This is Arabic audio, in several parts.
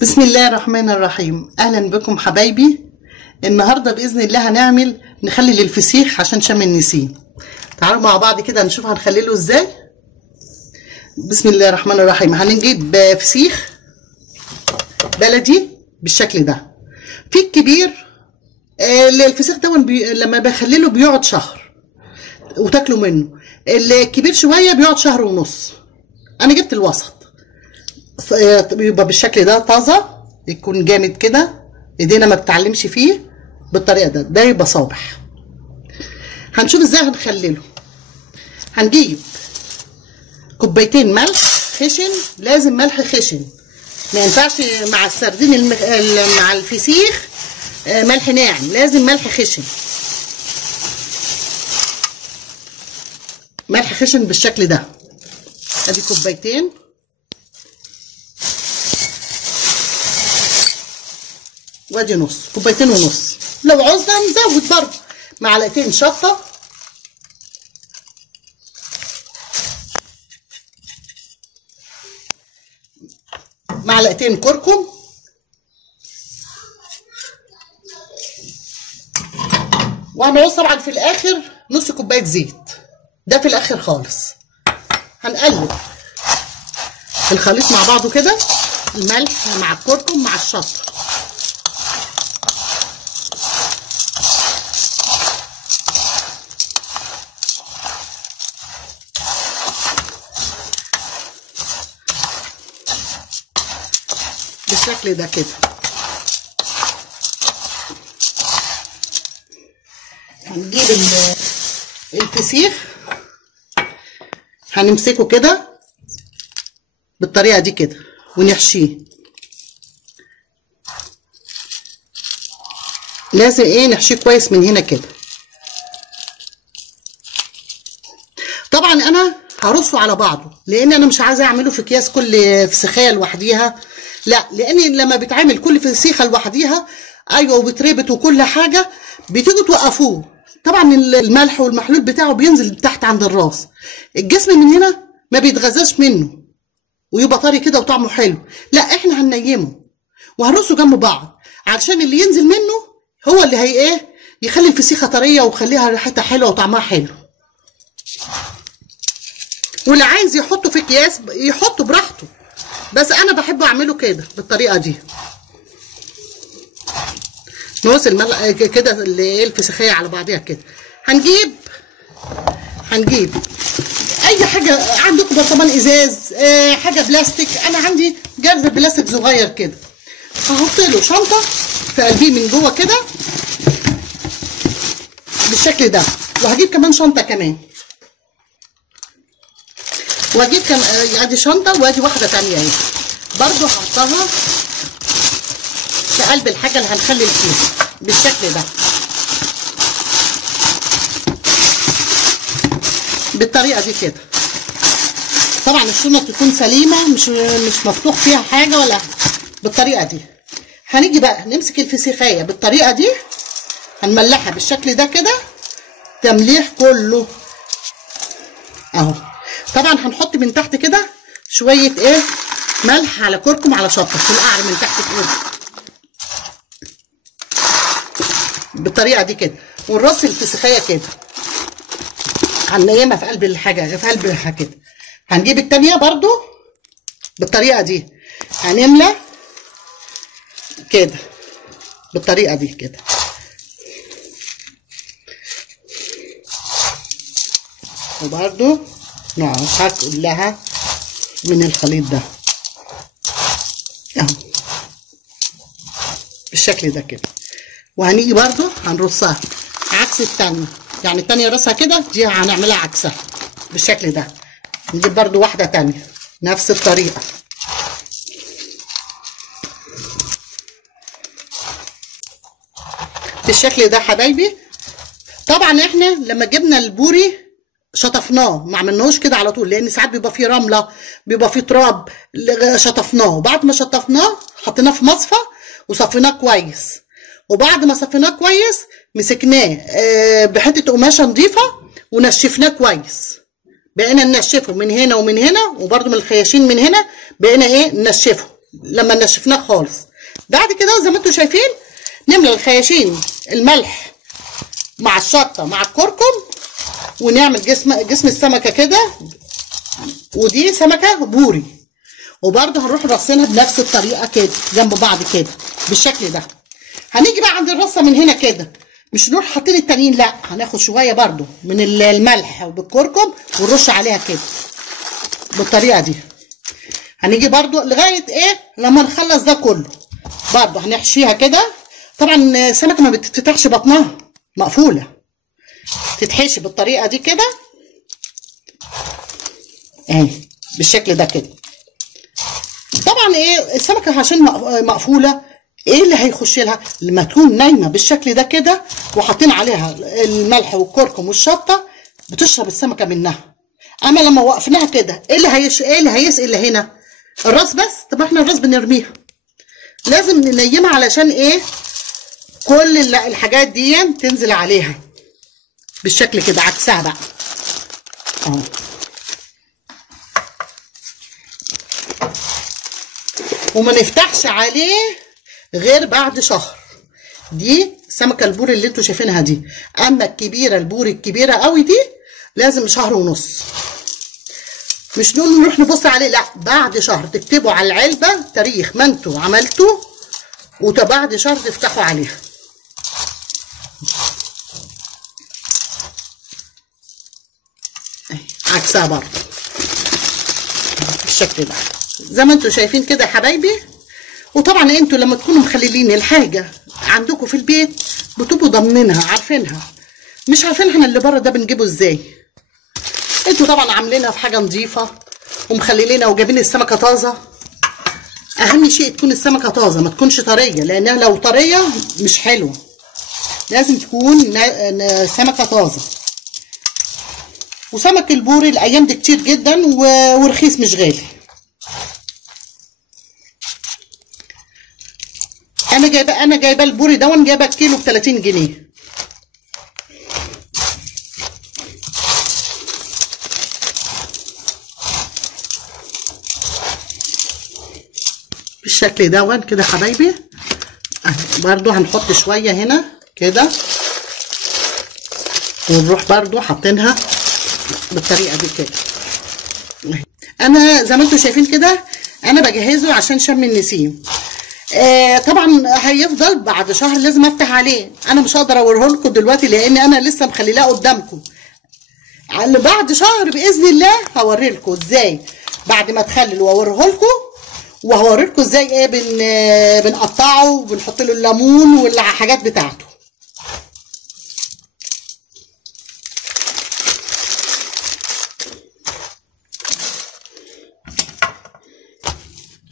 بسم الله الرحمن الرحيم. اهلا بكم حبايبي. النهارده باذن الله نخلل الفسيخ عشان شم النسيم. تعالوا مع بعض كده نشوف هنخلله ازاي. بسم الله الرحمن الرحيم. هنجيب فسيخ بلدي بالشكل ده. في الكبير الفسيخ ده لما بخلله بيقعد شهر وتاكلوا منه. الكبير شويه بيقعد شهر ونص. انا جبت الوسط يبقى بالشكل ده طازه، يكون جامد كده، ايدينا ما بتعلمش فيه بالطريقه ده يبقى صابح. هنشوف ازاي هنخلله. هنجيب كوبايتين ملح خشن، لازم ملح خشن، ما ينفعش مع السردين مع الفسيخ ملح ناعم، لازم ملح خشن. ملح خشن بالشكل ده. ادي كوبايتين، وادي نص، كوبايتين ونص. لو عوزنا نزود برضه. معلقتين شطه، معلقتين كركم، وهنعوز طبعا في الاخر نص كوبايه زيت، ده في الاخر خالص. هنقلب الخليط مع بعضه كده، الملح مع الكركم مع الشطه. بالشكل ده كده. هنجيب الفسيخ، هنمسكه كده بالطريقه دي كده ونحشيه. لازم نحشيه كويس من هنا كده. طبعا انا هرصه على بعضه، لان انا مش عايزه اعمله في اكياس كل فسيخيه لوحديها، لا، لان لما بيتعمل كل فسيخه لوحديها ايوه وبتربط وكل حاجه بتيجوا توقفوه. طبعا الملح والمحلول بتاعه بينزل تحت عند الراس، الجسم من هنا ما بيتغذاش منه ويبقى طري كده وطعمه حلو. لا، احنا هننيمه وهنرصه جنب بعض علشان اللي ينزل منه هو اللي يخلي الفسيخه طريه ويخليها ريحتها حلوه وطعمها حلو. واللي عايز يحطه في اكياس يحطه براحته، بس انا بحب اعمله كده بالطريقه دي. نوصل الملح كده الفسيخيه على بعضيها كده. هنجيب اي حاجه عندكم، برطمان ازاز، حاجه بلاستيك. انا عندي جرد بلاستيك صغير كده، هحط له شنطه في قلبيه من جوه كده بالشكل ده. وهجيب كمان شنطه كمان، واجيب ادي شنطه وادي واحده تانيه اهي برضو هحطها في قلب الحاجه اللي هنخلل فيها بالشكل ده بالطريقه دي كده. طبعا الشنط تكون سليمه، مش مفتوح فيها حاجه ولا بالطريقه دي. هنيجي بقى نمسك الفسيخيه بالطريقه دي، هنملحها بالشكل ده كده تمليح كله اهو. طبعا هنحط من تحت كده شويه ملح على كركم على شطه في القعر من تحت كده بالطريقه دي كده. ونرص الفسيخيه كده، هننيمها في قلب الحاجه في قلبها كده. هنجيب التانيه برضو بالطريقه دي، هنملى كده بالطريقه دي كده. وبرضو نعصر كلها من الخليط ده اهو بالشكل ده كده. وهنيجي برضو هنرصها عكس التانية، يعني التانية راسها كده، دي هنعملها عكسها بالشكل ده. نجيب برضو واحدة تانية نفس الطريقة بالشكل ده حبايبي. طبعا احنا لما جبنا البوري شطفناه، ما عملناهوش كده على طول، لان ساعات بيبقى فيه رمله، بيبقى فيه تراب. شطفناه، وبعد ما شطفناه حطيناه في مصفى وصفيناه كويس. وبعد ما صفيناه كويس مسكناه بحته قماشه نظيفه ونشفناه كويس. بقينا ننشفه من هنا ومن هنا، وبرده من الخياشين من هنا بقينا ننشفه لما نشفناه خالص. بعد كده زي ما انتم شايفين نملى الخياشيم الملح مع الشطه مع الكركم، ونعمل جسم السمكه كده. ودي سمكه بوري، وبرده هنروح رصينها بنفس الطريقه كده جنب بعض كده بالشكل ده. هنيجي بقى عند الرصه من هنا كده، مش نروح حاطين التانيين، لا هناخد شويه برده من الملح وبالكركم ونرش عليها كده بالطريقه دي. هنيجي برده لغايه ايه لما نخلص ده كله. برده هنحشيها كده. طبعا السمكه ما بتتفتحش بطنها، مقفوله، تتحشي بالطريقه دي كده اهي بالشكل ده كده. طبعا ايه السمكه عشان مقفوله، ايه اللي هيخش لها لما تكون نايمه بالشكل ده كده وحاطين عليها الملح والكركم والشطه، بتشرب السمكه منها. اما لما وقفناها كده ايه اللي هيسقي هنا؟ الراس بس. طب احنا الراس بنرميها، لازم ننيمها علشان ايه كل الحاجات دي تنزل عليها بالشكل كده، عكسها بقى اهو. وما نفتحش عليه غير بعد شهر. دي السمكه البوري اللي انتوا شايفينها دي. اما الكبيره البوري الكبيره قوي دي لازم شهر ونص. مش نروح نبص عليه، لا بعد شهر تكتبوا على العلبه تاريخ ما انتوا عملتوا، وبعد شهر تفتحوا عليها. عكسها برضه بالشكل ده زي ما انتوا شايفين كده يا حبايبي. وطبعا انتوا لما تكونوا مخللين الحاجه عندكم في البيت بتبقوا ضامنينها عارفينها، مش عارفين احنا اللي بره ده بنجيبه ازاي. انتوا طبعا عاملينها في حاجه نظيفه ومخللينها وجايبين السمكه طازه. اهم شيء تكون السمكه طازه، ما تكونش طريه، لانها لو طريه مش حلوه. لازم تكون سمكه طازه. وسمك البوري الايام دي كتير جدا ورخيص مش غالي. انا جايبه البوري ده وانا جايبه الكيلو ب 30 جنيه. بالشكل ده كده حبايبي. برضو هنحط شويه هنا كده، ونروح برضو حاطينها بالطريقه دي كده. انا زي ما انتم شايفين كده انا بجهزه عشان شم النسيم. طبعا هيفضل بعد شهر لازم افتح عليه. انا مش هقدر اوريه لكم دلوقتي لان انا لسه مخليلاه قدامكم. بعد شهر باذن الله هوري لكم ازاي بعد ما تخلل واوريه لكم، وهوري لكم ازاي ايه بنقطعه وبنحط له الليمون والحاجات بتاعته.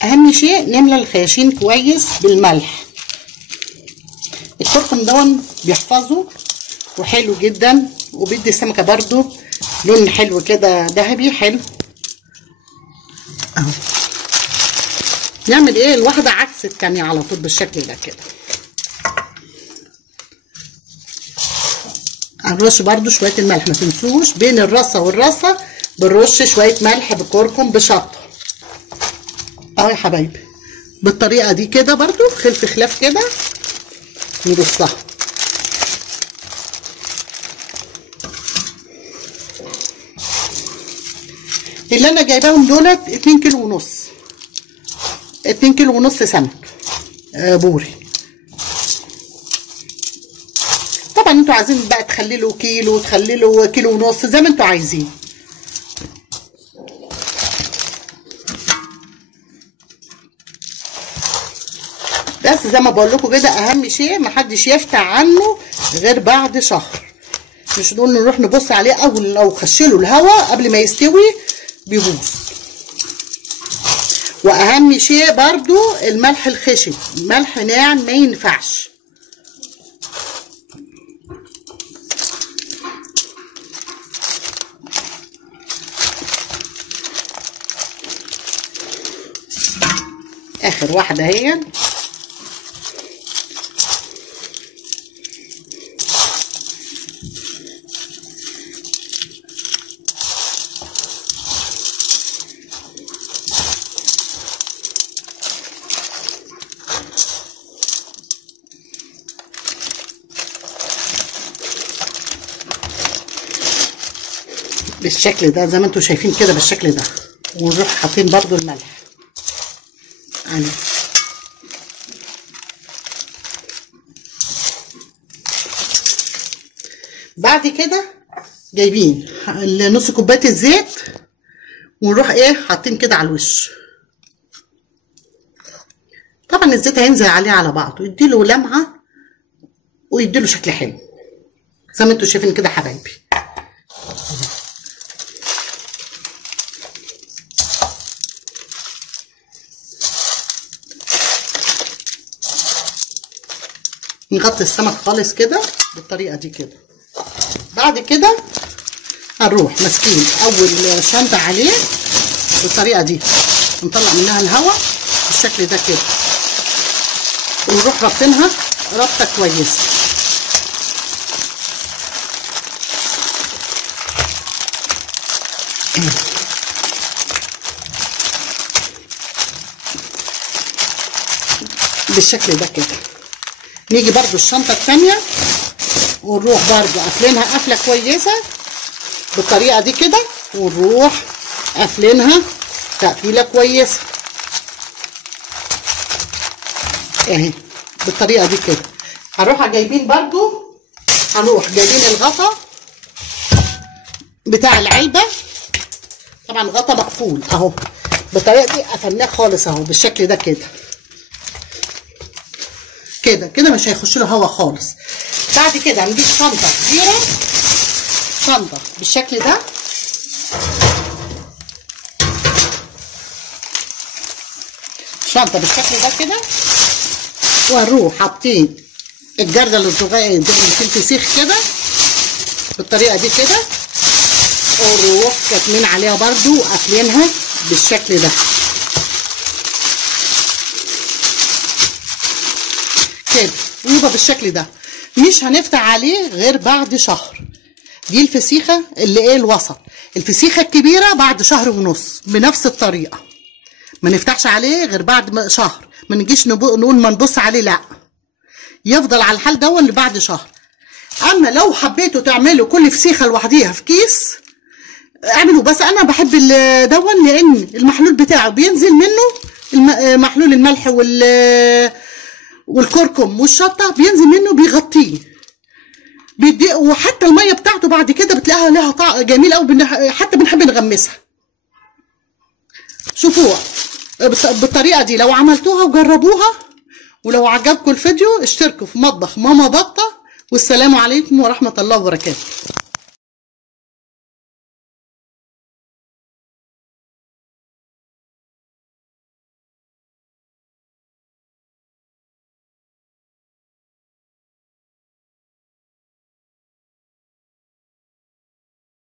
اهم شيء نملى الخياشيم كويس بالملح. الكركم دون بيحفظه وحلو جدا، وبيدي السمكه برضو لون حلو كده ذهبي حلو اهو. نعمل ايه الواحده عكس التانيه على طول بالشكل ده كده. هنرش برضو شويه الملح، ما تنسوش بين الرصه والرصه بنرش شويه ملح بكركم بشطه اهو يا حبايبي بالطريقه دي كده. برضو خلف خلاف كده نرصها. اللي انا جايباهم دولت 2 كيلو ونص، 2 كيلو ونص سمك بوري. طبعا انتوا عايزين بقى تخللوا كيلو، تخللوا كيلو ونص زي ما انتوا عايزين. بس زي ما بقول لكم كده اهم شيء محدش يفتح عنه غير بعد شهر. مش نقول نروح نبص عليه اول لو خشله الهواء قبل ما يستوي بيبوظ. واهم شيء برضو الملح الخشن، ملح ناعم ما ينفعش. اخر واحده اهي. بالشكل ده زي ما انتم شايفين كده بالشكل ده. ونروح حاطين برضو الملح عليه. بعد كده جايبين نص كوبايه الزيت ونروح ايه حاطين كده على الوش. طبعا الزيت هينزل عليه على بعضه يديله لمعه ويديله شكل حلو زي ما انتم شايفين كده حبايبي. نغطي السمك خالص كده بالطريقه دي كده. بعد كده هنروح ماسكين اول شنطه عليه بالطريقه دي، نطلع منها الهواء بالشكل ده كده، ونروح رابطينها ربطه كويسه. بالشكل ده كده. نيجي برضو الشنطه الثانيه ونروح برضو قافلينها قفله كويسه بالطريقه دي كده، ونروح قافلينها تقفيله كويسه اهي بالطريقه دي كده. هنروح جايبين برضو جايبين الغطا بتاع العلبه، طبعا غطا مقفول اهو بالطريقه دي، قفلناه خالص اهو بالشكل ده كده كده كده، مش هيخش له هوا خالص. بعد كده هنجيب شنطه كبيره، شنطه بالشكل ده كده، وهنروح حاطين الجردل الصغير ده في الفسيخ كده بالطريقه دي كده، ونروح كاتمين عليها برضو وقافلينها بالشكل ده كده، ويبقى بالشكل ده. مش هنفتح عليه غير بعد شهر. دي الفسيخه اللي ايه الوسط. الفسيخه الكبيره بعد شهر ونص بنفس الطريقه، ما نفتحش عليه غير بعد شهر. ما نجيش نقول ما نبص عليه، لا، يفضل على الحال دون لبعد شهر. اما لو حبيتوا تعملوا كل فسيخه لوحديها في كيس اعملوا، بس انا بحب دون لان المحلول بتاعه بينزل منه محلول الملح والكركم والشطه بينزل منه بيغطيه وحتى الميه بتاعته بعد كده بتلاقيها لها طعم جميل قوي، حتى بنحب نغمسها. شوفوها بالطريقه دي لو عملتوها وجربوها. ولو عجبكم الفيديو اشتركوا في مطبخ ماما بطه، والسلام عليكم ورحمه الله وبركاته.